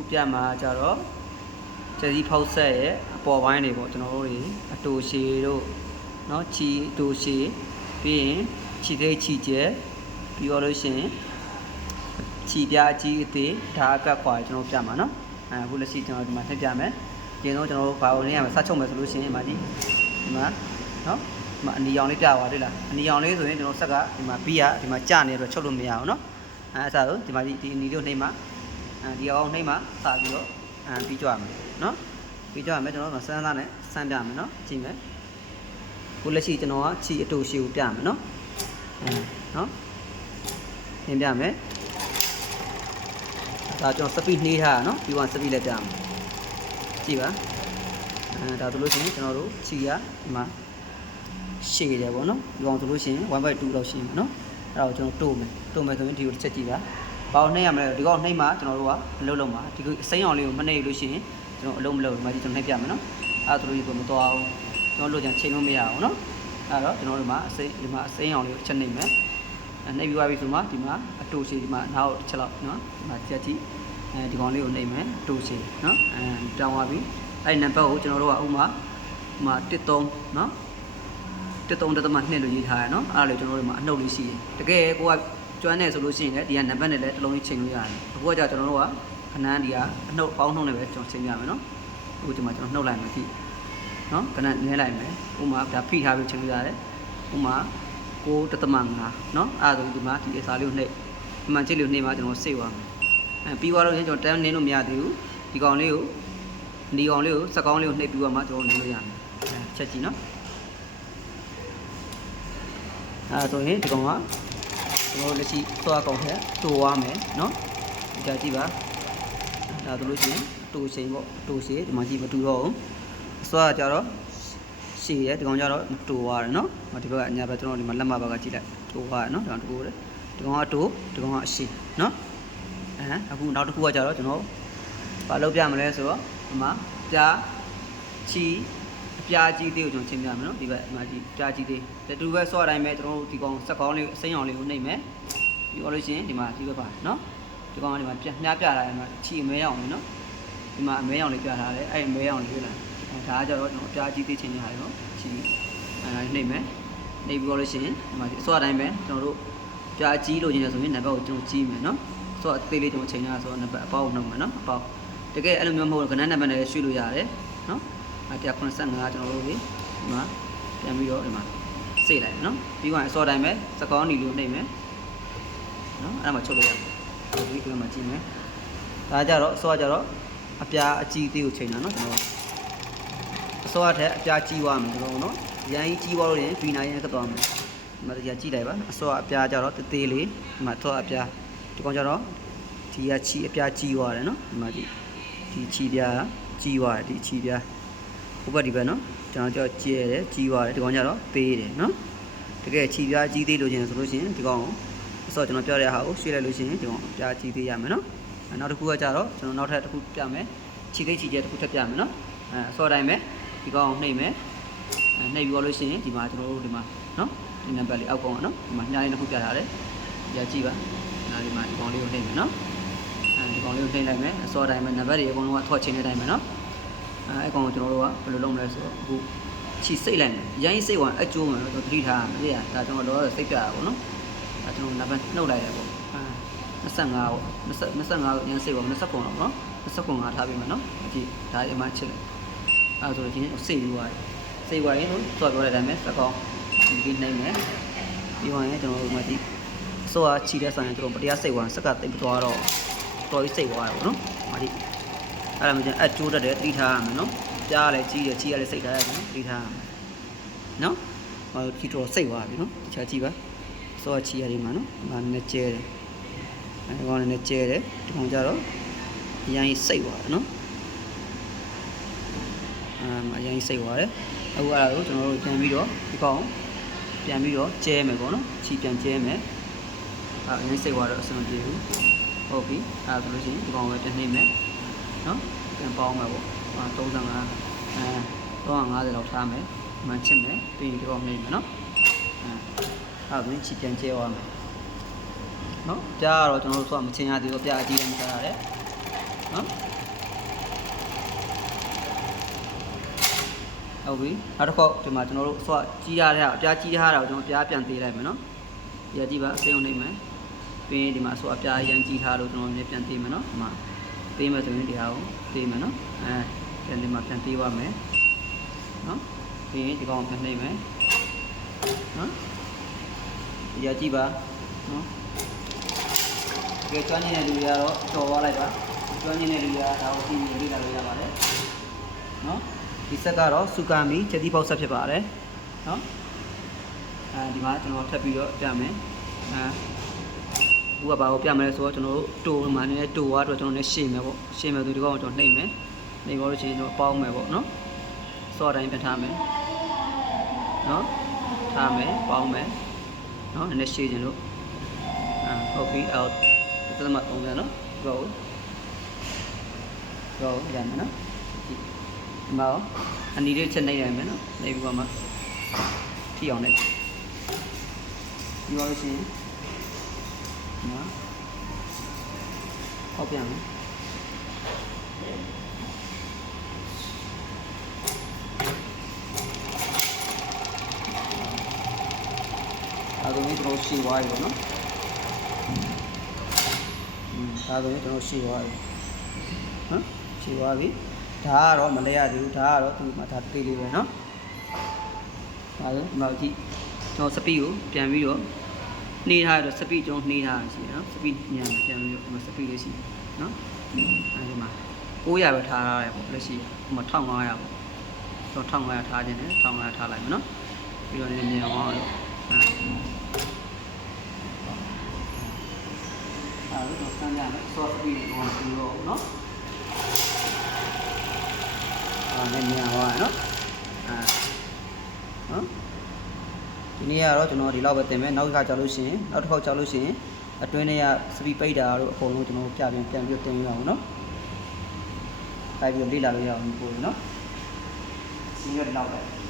ခုပြမှာကြတော့ကျက်စီဖောက်ဆက်ရဲ့အပေါ်ပိုင်းတွေပေါ့ကျွန်တော်တို့တွေအတူရှည်တို့เนาะချီအတူရှည်ပြီးရင်ချီသေးချီကျဲပြီးတော့လို့ရှိရင်ချီပြားအကြီးအသေးဒါအကတ်ခွာကျွန်တော်ပြမှာเนาะအဲအခုလက်ရှိကျွန်တော်ဒီမှာထည့်ပြမယ်ကျင်းတော့ကျွန်တော်တို့ဘာလို့လဲရမှာစချုပ်မယ်ဆိုလို့ရှိရင်ဒီမှာဒီဒီမှာเนาะဒီမှာအနီရောင်လေးပြသွားတွေ့လားအနီရောင်လေးဆိုရင်ကျွန်တော်ဆက်ကဒီမှာပြီးရဒီမှာကျနေတော့ချုပ်လို့မရအောင်เนาะအဲအဲ့ဒါဆိုဒီမှာဒီဒီအနီလေးကိုနှိမ့်မှာအဲ ဒီအောင်နှိမ့်မှာစပြီးတော့ပြီးကြရမယ်နော်ပြီးကြရမယ်ကျွန်တော်စမ်းသားနဲ့စမ်းပြမယ်နော်ကြည့်မယ်ခုလက်ရှိကျွန်တော်ကခြေအတူရှိကိုပြမယ်နော်အဲနော်သင်ပြမယ်ဒါကျွန်တော်စပီနှေးထားတာနော်ပြီးတော့စပီလည်းပြမယ်ကြည့်ပါအဲဒါဆိုလို့ရှိရင်ကျွန်တော်တို့ခြေကဒီမှာရှည်တယ်ပေါ့နော်ဒီကောင်ဆိုလို့ရှိရင်1/2လောက်ရှိရင်နော်အဲ့ဒါကိုကျွန်တော်တို့မယ်တို့မယ်ဆိုရင်ဒီကိုတစ်ချက်ကြည့်ပါ ဘာလို့နှိမ့်ရမလဲဒီကောင်နှိမ့်မှာကျွန်တော်တို့ကအလုပ်လုပ်မှာဒီကိုအစိမ်းအောင်လေးကိုမနှိမ့်လို့ရှိရင်ကျွန်တော်အလုပ်မလုပ်ဘူးဒီမှာဒီကျွန်တော်နှိမ့်ပြမယ်နော်အဲ့ဒါဆိုလို့ဒီကိုမတော်အောင်ကျွန်တော်လိုချင်ချိန်လို့မရအောင်နော်အဲ့တော့ကျွန်တော်တို့မှာအစိမ်းဒီမှာအစိမ်းအောင်လေးကိုတစ်ချက်နှိမ့်မယ်အဲနှိမ့်ပြီးသွားပြီဆိုမှဒီမှာအတူရှိဒီမှာနောက်တစ်ချက်လောက်နော်ဒီမှာချက်ကြည့်အဲဒီကောင်လေးကိုနှိမ့်မယ်အတူရှိနော်အဲတောင်းသွားပြီအဲ့နံပါတ်ကိုကျွန်တော်တို့ကဥမာဥမာ13နော်တက်တုံးတက်သမနှစ်လို့ရေးထားရနော်အဲ့ဒါလေကျွန်တော်တို့မှာအနှုတ်လေးရှိတယ်တကယ်ကိုက ကျွမ်းနေဆိုလို့ရှိရင်လည်းဒီကနံပါတ်နဲ့လည်းတစ်လုံးလေးချိန်လို့ရတယ်အခုကကြာကျွန်တော်တို့ကခဏန်းဒီကအနှုတ်ပေါင်းနှုတ်နဲ့ပဲကျွန်တော်ချိန်ပြမယ်နော်အခုဒီမှာကျွန်တော်နှုတ်လိုက်မယ်ကြည့်နော်ခဏနဲလိုက်မယ်ဥမာဒါဖိထားပြီးချိန်လို့ရတယ်ဥမာ6တက်သမ5နော်အဲ့ဒါဆိုဒီမှာဒီအစာလေးကိုနှိပ်ဒီမှာချိန်လို့နှိပ်မှာကျွန်တော်စိတ်သွားမယ်အဲပြီးသွားတော့ကျွန်တော်တန်းနင်းလို့မရသေးဘူးဒီကောင်လေးကိုဒီကောင်လေးကိုစက်ကောင်းလေးကိုနှိပ်ပြီးတော့မှကျွန်တော်နင်းလို့ရမယ်အဲချက်ကြည့်နော်အဲဆိုရင်ဒီကောင်က ကျွန်တော်တို့လက်ရှိသွားကောင်ထက်တိုးသွားမယ်เนาะဒီကြကြည့်ပါဒါဆိုလို့ရှိရင်တိုးချိန်ပေါ့တိုးရှည်ဒီမှာကြည့်မတူတော့ဘူးအစွာကကြတော့ရှည်ရဲဒီကောင်ကြတော့တိုးသွားတယ်เนาะဒီဘက်ကအညာဘက်ကျွန်တော်ဒီမှာလက်မဘက်ကကြည့်လိုက်တိုးသွားတယ်เนาะဒီကောင်တိုးတယ်ဒီကောင်ကတိုးဒီကောင်ကအရှည်เนาะအဲအခုနောက်တစ်ခုကကြတော့ကျွန်တော်ဘာလုပ်ပြမလဲဆိုတော့ဒီမှာပြားချီ အ ပြားကြီးသေးကိုကျွန်တော်ချင်းပြမယ်နော်ဒီဘက်ဒီမှာဒီပြားကြီးသေးဒီတူဘက်ဆော့တိုင်းပဲကျွန်တော်တို့ဒီကောင်စက်ကောင်းလေးအစိမ်းအောင်လေးကိုနှိပ်မယ်ပြီးတော့လို့ရှိရင်ဒီမှာဒီဘက်ပါနော်ဒီကောင်ကဒီမှာပြမြားပြလာတယ်မှာချီအမဲအောင်လေးနော်ဒီမှာအမဲအောင်လေးပြထားတယ်အဲ့အမဲအောင်လေးတွေ့လားဒါကကြတော့ကျွန်တော်အပြားကြီးသေးချင်းရတယ်နော်ချီအဲ့ဒါနှိပ်မယ်နှိပ်ပြီးတော့လို့ရှိရင်ဒီမှာဒီဆော့တိုင်းပဲကျွန်တော်တို့ပြားကြီးလို့ချင်းတယ်ဆိုရင်နံပါတ်ကိုကျွန်တော်ကြီးမယ်နော်ဆော့အသေးလေးကျွန်တော်ချိန်ရဆိုတော့နံပါတ်အပေါက်နှုတ်မယ်နော်အပေါက်တကယ်အဲ့လိုမျိုးမဟုတ်ဘူးခဏနံပါတ်နဲ့ရွှေ့လို့ရတယ်နော် 185ကျွန်တော်တို့ဒီမှာပြန်ပြီးတော့ဒီမှာစိတ်လိုက်နော်ပြီးတော့အစောတိုင်းပဲစကောင်းနီလို့နှိပ်မယ်နော်အဲ့ဒါမှချုပ်လို့ရတယ်ဒီဒီမှာကြည့်မယ်ဒါကြတော့အစောကြတော့အပြားအကြီးသေးကိုချိန်တာနော်ကျွန်တော်အစောအထက်အပြားကြီးသွားမယ်ကျွန်တော်နော်ရန်ကြီးကြီးသွားလို့ရင်ဘီနာရင်ကသွားမယ်ဒီမှာတရားကြည့်လိုက်ပါအစောအပြားကြတော့တသေးလေးဒီမှာတော့အပြားဒီကောင်ကြတော့ဒီကချီအပြားကြီးသွားတယ်နော်ဒီမှာကြည့်ဒီချီပြားကြီးသွားတယ်ဒီချီပြား ဟိုဘက်ဒီဘက်နော်ကျွန်တော်ကြောက်ကျဲတယ်ကြီးသွားတယ်ဒီကောင်ကျတော့သေးတယ်နော်တကယ်ခြီပြားကြီးသေးလို့ချင်းဆိုလို့ရှိရင်ဒီကောင်ကိုအစောကျွန်တော်ပြောတဲ့ဟာကိုရွှေ့လိုက်လို့ရှိရင်ဒီကောင်ပြားကြီးသေးရမယ်နော်အဲနောက်တစ်ခုကကြတော့ကျွန်တော်နောက်ထပ်တစ်ခုပြမယ်ခြီသေးခြီကျဲတစ်ခုထပ်ပြမယ်နော်အဲအစောတိုင်းပဲဒီကောင်ကိုနှိပ်မယ်အဲနှိပ်ပြီးတော့လို့ရှိရင်ဒီမှာကျွန်တော်တို့ဒီမှာနော်ဒီနံပါတ်လေးအောက်ကောင်ကနော်ဒီမှာညာလေးတစ်ခုပြထားတယ်ပြကြည့်ပါနားဒီမှာဒီကောင်လေးကိုနှိပ်မယ်နော်အဲဒီကောင်လေးကိုနှိပ်လိုက်မယ်အစောတိုင်းပဲနံပါတ်တွေအကုန်လုံးကထော့ချင်းတဲ့အတိုင်းပဲနော် အဲအကောင်ကိုကျွန်တော်တို့ကဘယ်လိုလုပ်မလဲဆိုတော့အခုချီစိတ်လိုက်မယ်ရိုင်းစိတ်ဝင်အကျိုးမယ်တော့သတိထားရမယ်လေဒါကျွန်တော်တို့စိတ်ပြတာပေါ့နော်အဲကျွန်တော်နံပါတ်နှုတ်လိုက်တယ်ပေါ့အဲ25ပေါ့25ကိုရန်စိတ်ပေါ့29တော့နော်29ကထားပြီးမယ်နော်အကြည့်ဒါအမှချစ်လိုက်အဲဆိုလို့ချင်းစိတ်ယူရတယ်စိတ်ဝင်ရင်တို့သွားပြောတဲ့အတိုင်းပဲစကောင်းဒီနိုင်မယ်ပြီးရင်ကျွန်တော်တို့မှဒီဆိုအားချီတဲ့ဆိုင်ကျွန်တော်တရားစိတ်ဝင်စက်ကတိတ်သွားတော့တော်ပြီးစိတ်သွားတယ်ပေါ့နော်ဒီ အဲ့ဒါမှကျအကျိုးတက်တယ်သတိထားရမယ်နော်ကြားလည်းကြီးတယ်ကြီးရလည်းစိတ်ထားရတယ်နော်သတိထားရမယ်နော်ဟိုဒီတော့စိတ်သွားပြီနော်တခြားကြည့်ပါစောချီရဒီမှာနော်ဒီမှာနည်းနည်းကျဲတယ်အဲဒီကောင်နည်းနည်းကျဲတယ်ဒီကောင်ကြတော့အရင်စိတ်သွားတယ်နော်အာမအရင်စိတ်သွားတယ်အခုအဲ့ဒါကိုကျွန်တော်တို့ပြန်ပြီးတော့ဒီကောင်ပြန်ပြီးတော့ကျဲမယ်ပေါ့နော်ချီပြန်ကျဲမယ်အာအရင်စိတ်သွားတော့အဆင်မပြေဘူးဟုတ်ပြီအဲ့ဒါဆိုလို့ရှိရင်ဒီကောင်ပဲတစ်နှိမ့်မယ် နော်ပြန်ပေါင်းမယ်ပေါ့35အဲ350လောက်ထားမယ်မှန်ချစ်မယ်ပြီးရင်ဒီကောင်မိတ်မယ်နော်အဲအဲ့ဒါချစ်ပြန်ကျဲသွားမယ်နော်ပြားကတော့ကျွန်တော်တို့ကမချင်းရသေးဘူးပြားအကြည့်နဲ့ထားရတယ်နော်ဟုတ်ပြီနောက်တစ်ခေါက်ဒီမှာကျွန်တော်တို့ဆွကြီးရတဲ့အပြားကြီးရတာကိုကျွန်တော်ပြားပြန်သေးလိုက်မယ်နော်ပြားကြည့်ပါအစိမ်းနေမယ်ပြီးရင်ဒီမှာဆွအပြားရန်ကြီးထားလို့ကျွန်တော်မြေပြန်သေးမယ်နော်ဒီမှာ သေးမယ်ဆိုရင်ဒီဟာကိုသေးမယ်နော်အဲပြန်ဒီမှာပြန်သေးပါမယ်နော်ပြီးရင်ဒီကောင်ပြန်နှိမ့်မယ်နော်ဒီကကြည့်ပါနော်ကဲကျွမ်းနေတဲ့လူတွေကတော့တော်သွားလိုက်ပါကျွမ်းနေတဲ့လူတွေကဒါကိုသိနေလေ့လာလို့ရပါတယ်နော်ဒီဆက်ကတော့စုကာမီချက်တိပေါက်ဆက်ဖြစ်ပါတယ်နော်အဲဒီမှာကျွန်တော်ထပ်ပြီးတော့ပြမယ်အဲ ဘူးကဘာကိုပြမလဲဆိုတော့ကျွန်တော်တို့တိုမှာနည်းနည်းတိုသွားတော့ကျွန်တော်လည်းရှေ့မယ်ပေါ့ရှေ့မယ်ဆိုဒီကောင်ကိုကျွန်တော်နှိမ့်မယ်နှိမ့်သွားလို့ရှိရင်ကျွန်တော်ပေါင်းမယ်ပေါ့နော်စော့တိုင်းပြန်ထားမယ်နော်ထားမယ်ပေါင်းမယ်နော်နည်းနည်းရှေ့ခြင်းလို့အာဟုတ်ပြီအောက်ဒီသမတ်အောင်တယ်နော် go go ရမယ်နော်ဒီမှာရောအနီလေးချက်နှိမ့်ရမယ်နော်နှိမ့်ပြီးတော့မှထိအောင်နဲ့ပြီးတော့လို့ရှိရင် နော်ဟောက်ပြန်မယ်အဲဒါမျိုးကျွန်တော်ရှင်းသွားပြီပေါ့နော်อืมဒါဆိုရင်ကျွန်တော်ရှင်းသွားပြီနော်ရှင်းသွားပြီဒါကတော့မလဲရသေးဘူးဒါကတော့ဒီမှာဒါတေးလေးပဲနော်ဒါဆိုဒီမှာကြည့်ကျွန်တော်စပီကိုပြန်ပြီးတော့ နှေးထားရတော့စပီကျွန်တော်နှေးထားရရှိတယ်နော်စပီညံပြန်ပြီးတော့ဒီမှာစပီလေးရှိတယ်နော်အဲဒီမှာ900ပဲထားရတယ်ပေါ့လက်ရှိဟိုမှာ1500ပေါ့ကျွန်တော်1500ထားခြင်းနဲ့1500ထားလိုက်မယ်နော်ပြီးတော့နည်းနည်းမြန်အောင်လို့အဲအဲတော့ဆန်းကြမယ်ဆော့စပီကိုပြီးတော့နော်အာနည်းမြန်အောင်နော်အဲနော် ဒီနေ့ကတော့ကျွန်တော်ဒီလောက်ပဲတင်မယ်နောက်တစ်ခါကြောက်လို့ရှိရင်နောက်တစ်ခေါက်ကြောက်လို့ရှိရင်အတွင်းထဲကစပီပိတ်တာတို့အကုန်လုံးကျွန်တော်ပြပြန်ပြန်ပြီးတင်ရအောင်နော်။ပိုက်ပြီးလေ့လာလို့ရအောင်ပို့နော်။ဒီရက်ဒီလောက်ပဲ။